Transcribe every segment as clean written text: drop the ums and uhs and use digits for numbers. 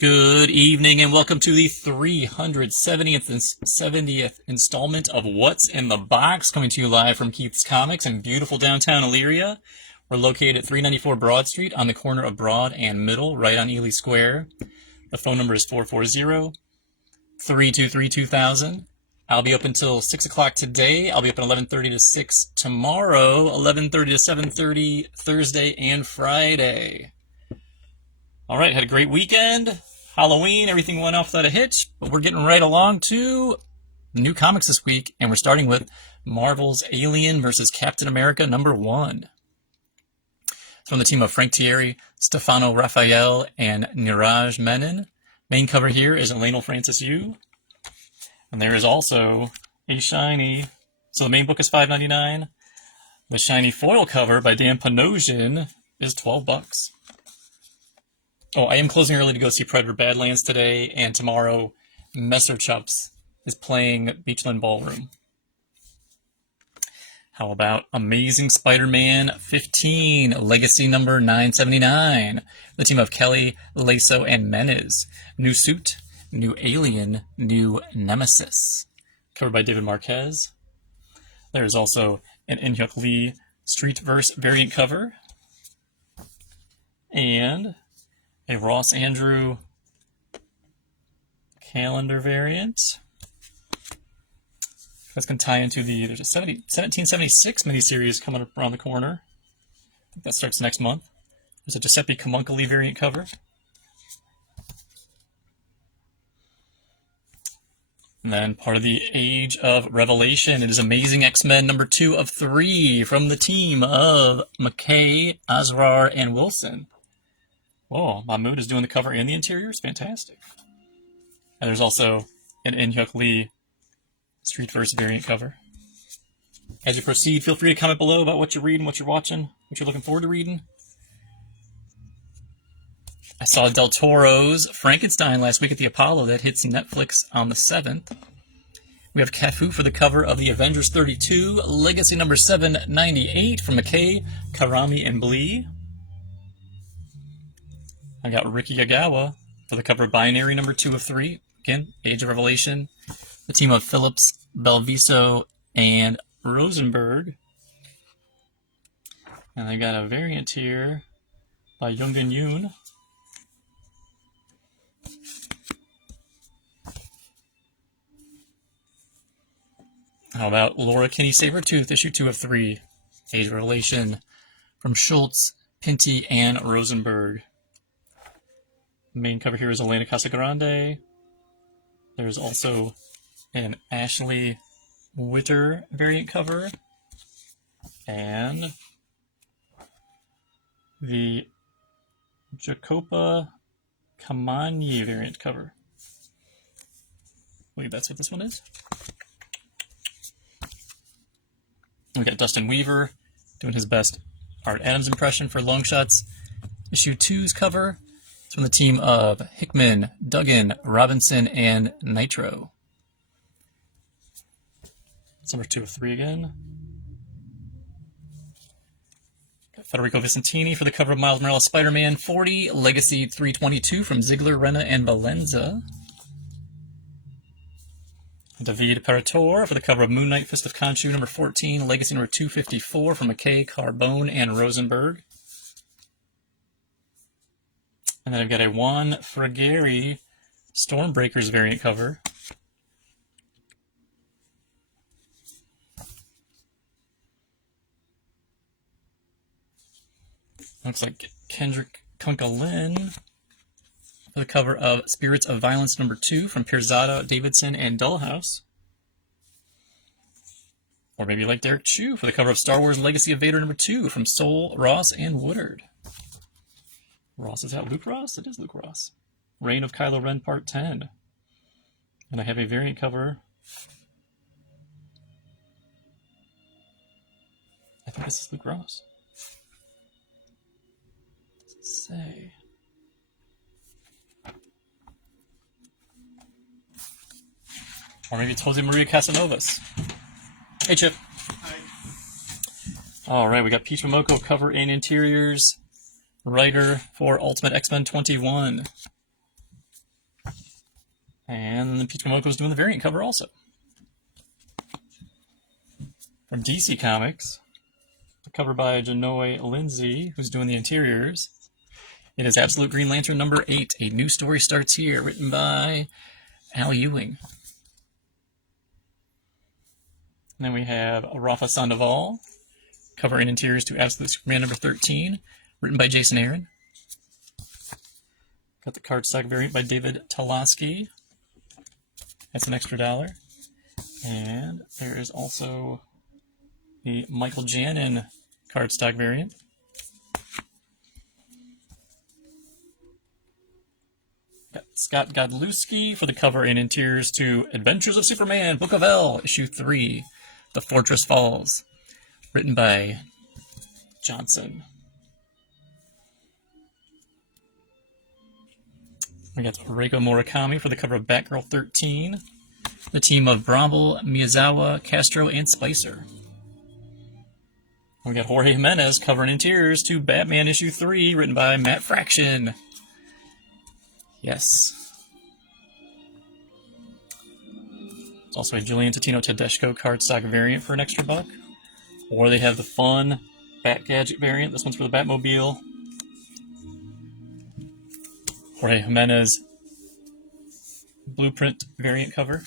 Good evening and welcome to the 370th and 70th installment of What's in the Box, coming to you live from Keith's Comics in beautiful downtown Elyria. We're located at 394 Broad Street on the corner of Broad and Middle, right on Ely Square. The phone number is 440-323-2000. I'll be open until 6 o'clock today. I'll be open 11:30 to 6 tomorrow, 11:30 to 7:30 Thursday and Friday. All right, had a great weekend. Halloween, everything went off without a hitch, but we're getting right along to new comics this week, and we're starting with Marvel's Alien vs. Captain America #1. It's from the team of Frank Thierry, Stefano Raphael, and Niraj Menon. Main cover here is Lionel Francis Yu. And there is also a shiny, so the main book is $5.99. The shiny foil cover by Dan Panosian is $12. Oh, I am closing early to go see Predator Badlands today, and tomorrow Messer Chups is playing Beachland Ballroom. How about Amazing Spider-Man 15, Legacy number 979? The team of Kelly, Laso, and Menez. New suit, new alien, new nemesis. Covered by David Marquez. There's also an In-Hyuk Lee Streetverse variant cover. And a Ross Andrew calendar variant. That's going to tie into there's a 1776 miniseries coming up around the corner. I think that starts next month. There's a Giuseppe Camuncoli variant cover. And then part of the Age of Revelation, it is Amazing X-Men #2 of 3 from the team of McKay, Asrar, and Wilson. Oh, Mahmood is doing the cover and the interior. It's fantastic. And there's also an In-Hyuk Lee Streetverse variant cover. As you proceed, feel free to comment below about what you're reading, what you're watching, what you're looking forward to reading. I saw Del Toro's Frankenstein last week at the Apollo. That hits Netflix on the 7th. We have Cafu for the cover of the Avengers 32, Legacy number 798 from McKay, Karami, and Blee. I got Ricky Yagawa for the cover of Binary #2 of 3. Again, Age of Revelation. The team of Phillips, Belviso, and Rosenberg. And I got a variant here by Jungen Yoon. How about Laura Kinney Sabretooth, issue 2 of 3. Age of Revelation from Schultz, Pinty, and Rosenberg. The main cover here is Elena Casagrande. There's also an Ashley Witter variant cover. And the Jacopa Kamani variant cover. I believe that's what this one is. We got Dustin Weaver doing his best Art Adams impression for Long Shots. Issue 2's cover. It's from the team of Hickman, Duggan, Robinson, and Nitro. It's number 2 of 3 again. Got Federico Vicentini for the cover of Miles Morales Spider-Man 40, Legacy 322 from Ziegler, Renna, and Valenza. David Parator for the cover of Moon Knight Fist of Khonshu number 14, Legacy number 254 from McKay, Carbone, and Rosenberg. And then I've got a Juan Frageri Stormbreakers variant cover. Looks like Kendrick Kunkalin for the cover of Spirits of Violence #2 from Pirzada, Davidson, and Dullhouse. Or maybe like Derek Chu for the cover of Star Wars Legacy of Vader #2 from Soul, Ross, and Woodard. Ross, is that Luke Ross? It is Luke Ross. Reign of Kylo Ren Part 10. And I have a variant cover. I think this is Luke Ross. What does it say? Or maybe it's Jose Maria Casanovas. Hey, Chip. Hi. All right, we got Peach Momoko cover and interiors. Writer for Ultimate X-Men 21. And then Peach Momoko's doing the variant cover also. From DC Comics, the cover by Genoa Lindsay, who's doing the interiors. It is Absolute Green Lantern number 8. A new story starts here, written by Al Ewing. And then we have Rafa Sandoval, cover and interiors to Absolute Superman number 13, written by Jason Aaron. Got the cardstock variant by David Talaski. That's an extra $1. And there is also the Michael Janin cardstock variant. Got Scott Godlewski for the cover and interiors to Adventures of Superman, Book of L, issue 3, The Fortress Falls, written by Johnson. We got Reiko Murakami for the cover of Batgirl 13, the team of Bromble, Miyazawa, Castro, and Spicer. We got Jorge Jimenez cover and interiors to Batman issue 3, written by Matt Fraction. Yes. It's also a Julian Totino Tedesco cardstock variant for an extra $1. Or they have the fun Bat Gadget variant. This one's for the Batmobile. Jorge Jimenez blueprint variant cover.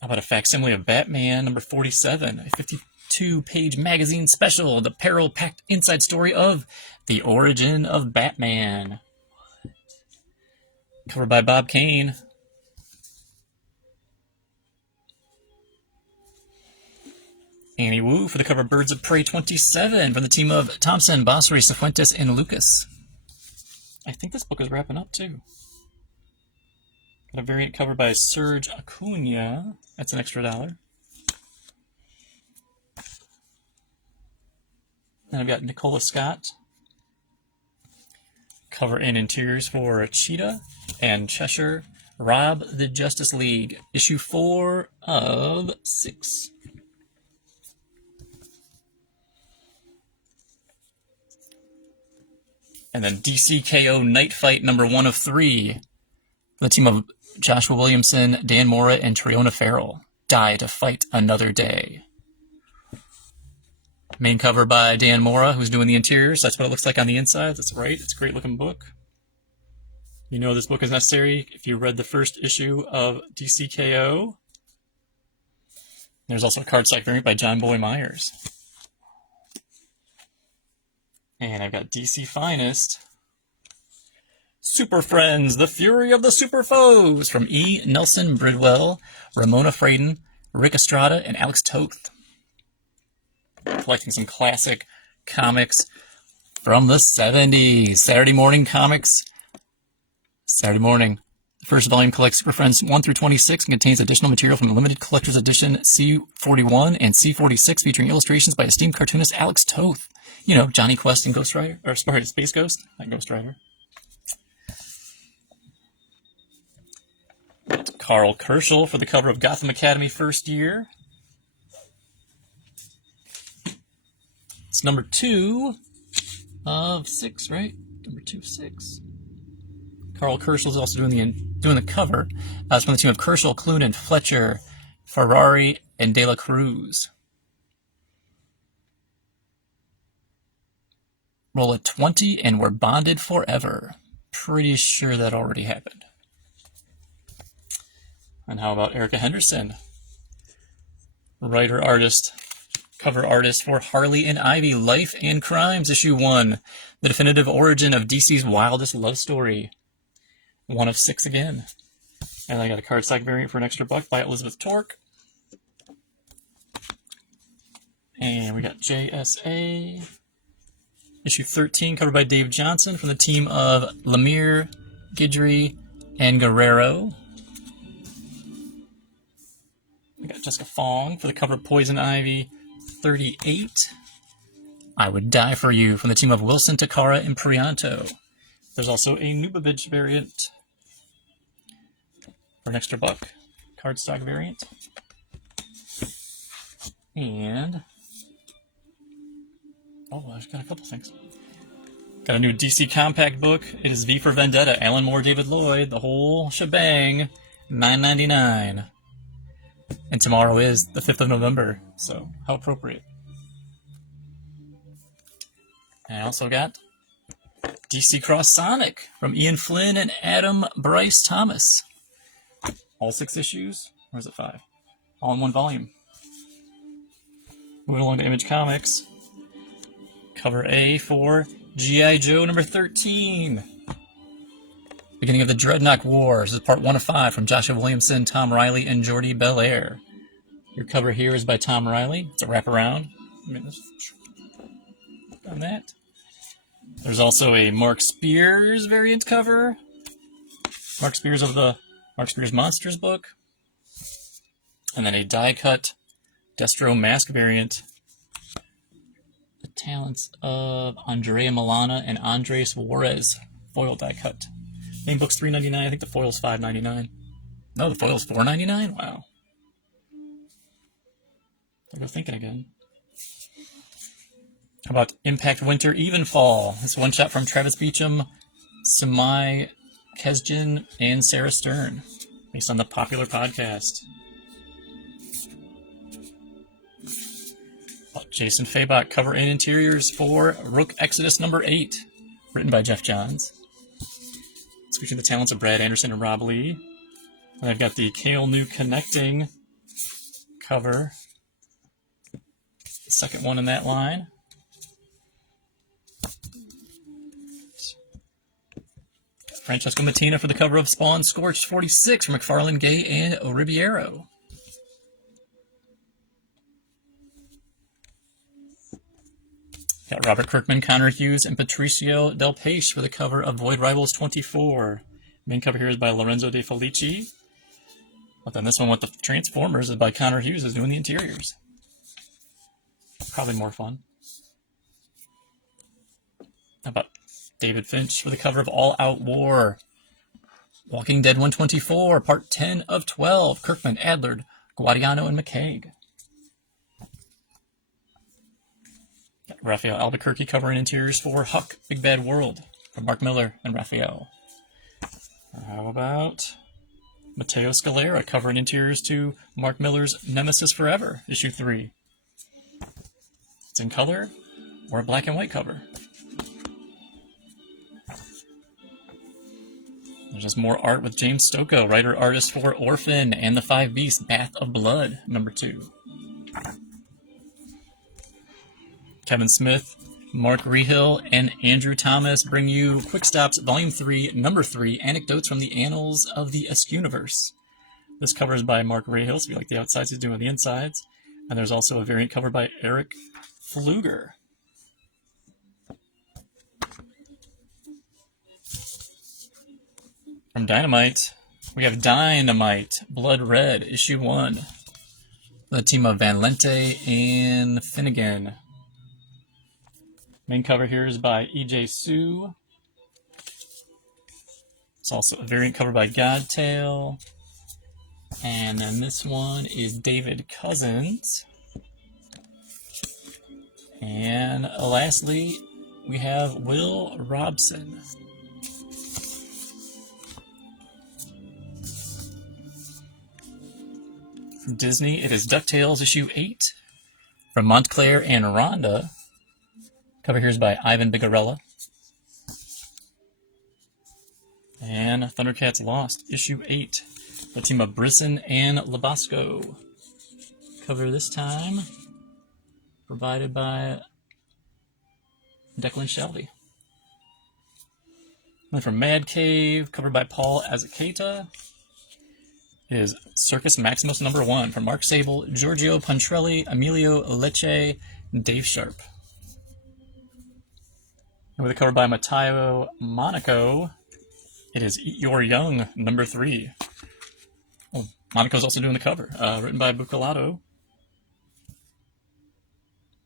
How about a facsimile of Batman number 47, a 52-page magazine special, the peril-packed inside story of The Origin of Batman. Covered by Bob Kane. Annie Wu for the cover of Birds of Prey 27 from the team of Thompson, Bossary, Cifuentes, and Lucas. I think this book is wrapping up too. Got a variant cover by Serge Acuna. That's an extra $1. Then I've got Nicola Scott. Cover and interiors for Cheetah and Cheshire. Rob the Justice League, issue 4 of 6. And then DCKO Night Fight number 1 of 3. The team of Joshua Williamson, Dan Mora, and Triona Farrell. Die to fight another day. Main cover by Dan Mora, who's doing the interiors. That's what it looks like on the inside. That's right. It's a great looking book. You know this book is necessary if you read the first issue of DCKO. There's also a cardstock variant by John Boy Myers. And I've got DC Finest. Super Friends, The Fury of the Super Foes from E. Nelson Bridwell, Ramona Fraden, Rick Estrada, and Alex Toth. Collecting some classic comics from the 70s. Saturday Morning Comics. Saturday Morning. The first volume collects Super Friends 1 through 26 and contains additional material from the limited collector's edition C41 and C46 featuring illustrations by esteemed cartoonist Alex Toth. You know, Johnny Quest and Ghost Rider, or sorry, Space Ghost, not Ghost Rider. Carl Kerschel for the cover of Gotham Academy First Year. It's number 2 of 6, right? Number 2 of 6. Carl Kerschel is also doing the cover. It's from the team of Kerschel, Clunan, Fletcher, Ferrari, and De La Cruz. Roll a 20 and we're bonded forever. Pretty sure that already happened. And how about Erica Henderson? Writer, artist, cover artist for Harley and Ivy, Life and Crimes, issue 1. The definitive origin of DC's wildest love story. 1 of 6 again. And I got a cardstock variant for an extra $1 by Elizabeth Torque. And we got JSA. Issue 13, covered by Dave Johnson from the team of Lemire, Guidry, and Guerrero. We got Jessica Fong for the cover of Poison Ivy 38. I Would Die for You from the team of Wilson, Takara, and Prianto. There's also a Nubovich variant for an extra $1. Cardstock variant. And I've got a couple things. Got a new DC Compact book. It is V for Vendetta, Alan Moore, David Lloyd, the whole shebang, $9.99. And tomorrow is the 5th of November, so how appropriate. And I also got DC Cross Sonic from Ian Flynn and Adam Bryce Thomas. All 6 issues, or is it 5? All in one volume. Moving along to Image Comics. Cover A for G.I. Joe number 13. Beginning of the Dreadnought War. This is part 1 of 5 from Joshua Williamson, Tom Riley, and Jordi Belair. Your cover here is by Tom Riley. It's a wraparound. On that. There's also a Mark Spears variant cover. Mark Spears of the Mark Spears Monsters book. And then a die-cut Destro Mask variant. The talents of Andrea Milana and Andres Juarez. Foil die-cut. Main book's $3.99. I think the foil's $5.99. No, the foil's $4.99? Wow. They're thinking again. How about Impact Winter Evenfall? This one shot from Travis Beecham, Samai Kesjin, and Sarah Stern, based on the popular podcast. Jason Fabok cover and interiors for Rook Exodus number 8, written by Jeff Johns. It's featuring the talents of Brad Anderson and Rob Lee. And I've got the Kale New Connecting cover, the second one in that line. Francesco Mattina for the cover of Spawn Scorched 46 from McFarlane Gay and Ribeiro. Got Robert Kirkman, Connor Hughes, and Patricio Del Peixe for the cover of Void Rivals 24. Main cover here is by Lorenzo De Felici. But then this one with the Transformers is by Connor Hughes, who's doing the interiors. Probably more fun. How about David Finch for the cover of All Out War. Walking Dead 124, part 10 of 12. Kirkman, Adler, Guadiano, and McCaig. Raphael Albuquerque cover and interiors for Huck, Big Bad World from Mark Miller and Raphael. How about Matteo Scalera cover and interiors to Mark Miller's Nemesis Forever, issue 3. It's in color or a black and white cover. There's just more art with James Stocco, writer-artist for Orphan and the Five Beasts, Bath of Blood, number 2. Kevin Smith, Mark Rehill, and Andrew Thomas bring you Quick Stops, Volume 3, Number 3, Anecdotes from the Annals of the Eskuniverse. This cover is by Mark Rehill, so if you like the outsides, he's doing the insides. And there's also a variant cover by Eric Pfluger. From Dynamite, we have Dynamite, Blood Red, issue 1. The team of Van Lente and Finnegan. Main cover here is by E.J. Sue. It's also a variant cover by Godtail. And then this one is David Cousins. And lastly, we have Will Robson. From Disney, it is DuckTales issue 8. From Montclair and Rhonda. Cover here is by Ivan Bigarella. And Thundercats Lost, issue 8. The team of Brisson and Labasco. Cover this time provided by Declan Shelby. And then from Mad Cave, covered by Paul Azaceta, is Circus Maximus number 1 from Mark Sable, Giorgio Pontrelli, Emilio Lecce, and Dave Sharp. And with a cover by Matteo Monaco, it is Eat Your Young, number 3. Oh, Monaco's also doing the cover, written by Bucalato.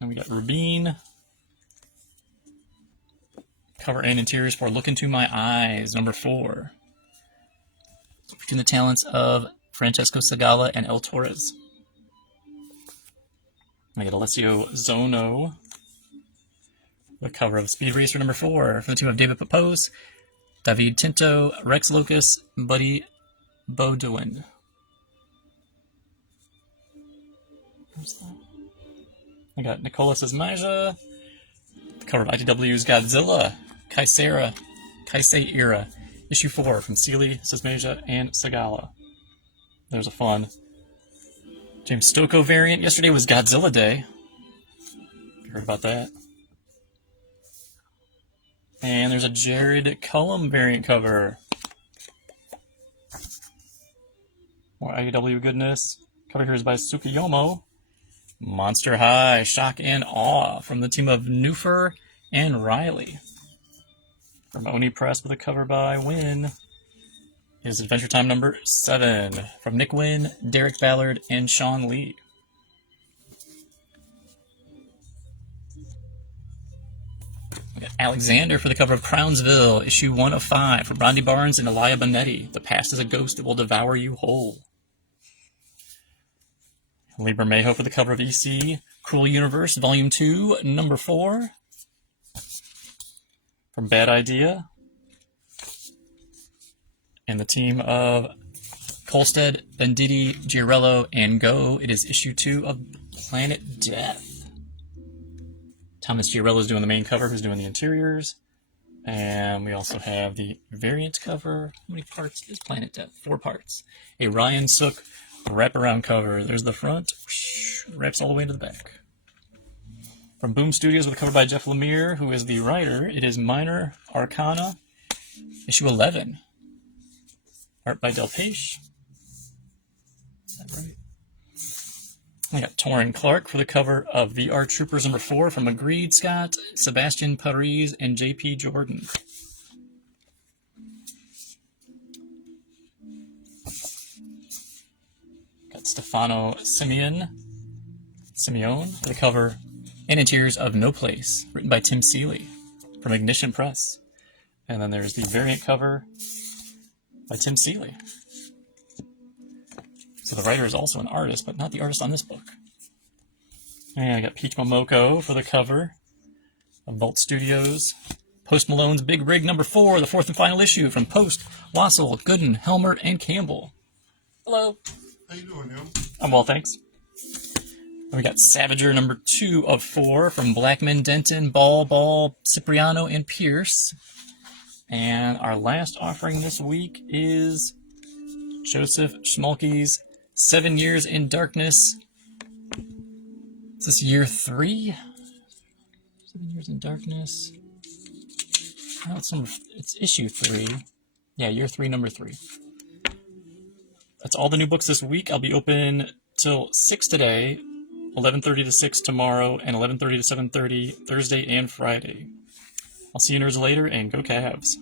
And we got Rubin. Cover and interiors for Look Into My Eyes, number 4. Featuring the talents of Francesco Segala and El Torres. I got Alessio Zono The cover of Speed Racer number 4 from the team of David Papose, David Tinto, Rex Locus, Buddy Beaudoin. Where's that? I got Nicolas Maja. The cover of IDW's Godzilla, Kaisera, issue 4 from Seeley, Sismaja, and Sagala. There's a fun James Stocco variant. Yesterday was Godzilla Day. You heard about that? And there's a Jared Cullum variant cover. More IDW goodness. Cover here is by Tsukuyomo. Monster High, Shock and Awe from the team of Newfer and Riley. From Oni Press with a cover by Wynn is Adventure Time number 7 from Nick Wynn, Derek Ballard, and Sean Lee. We got Alexander for the cover of Crownsville, issue 1 of 5 from Rondi Barnes and Elia Bonetti. The past is a ghost that will devour you whole. Lieber Mayho for the cover of EC, Cruel Universe, Volume 2, number 4. From Bad Idea. And the team of Kolstad, Venditti, Giarello, and Go. It is issue 2 of Planet Death. Thomas Giarello is doing the main cover, who's doing the interiors. And we also have the variant cover. How many parts is Planet Death? 4 parts. A Ryan Sook wraparound cover. There's the front. Wraps all the way into the back. From Boom Studios with a cover by Jeff Lemire, who is the writer, it is Minor Arcana, issue 11. Art by Del Peixe. Is that right? We got Torrin Clark for the cover of VR Troopers number 4 from Agreed Scott, Sebastian Paris, and J.P. Jordan. Got Stefano Simeone for the cover and interiors of No Place, written by Tim Seeley from Ignition Press. And then there's the variant cover by Tim Seeley. So the writer is also an artist, but not the artist on this book. And I got Peach Momoko for the cover of Vault Studios. Post Malone's Big Rig number 4, the 4th and final issue from Post, Wassel, Gooden, Helmer, and Campbell. Hello. How you doing, Neil? I'm well, thanks. And we got Savager number 2 of 4 from Blackman, Denton, Ball, Cipriano, and Pierce. And our last offering this week is Joseph Schmalke's 7 Years in Darkness. Is this year 3? 7 Years in Darkness. Oh, it's issue 3. Yeah, year 3, number 3. That's all the new books this week. I'll be open till 6 today, 11:30 to 6 tomorrow, and 11:30 to 7:30 Thursday and Friday. I'll see you nerds later, and go Cavs.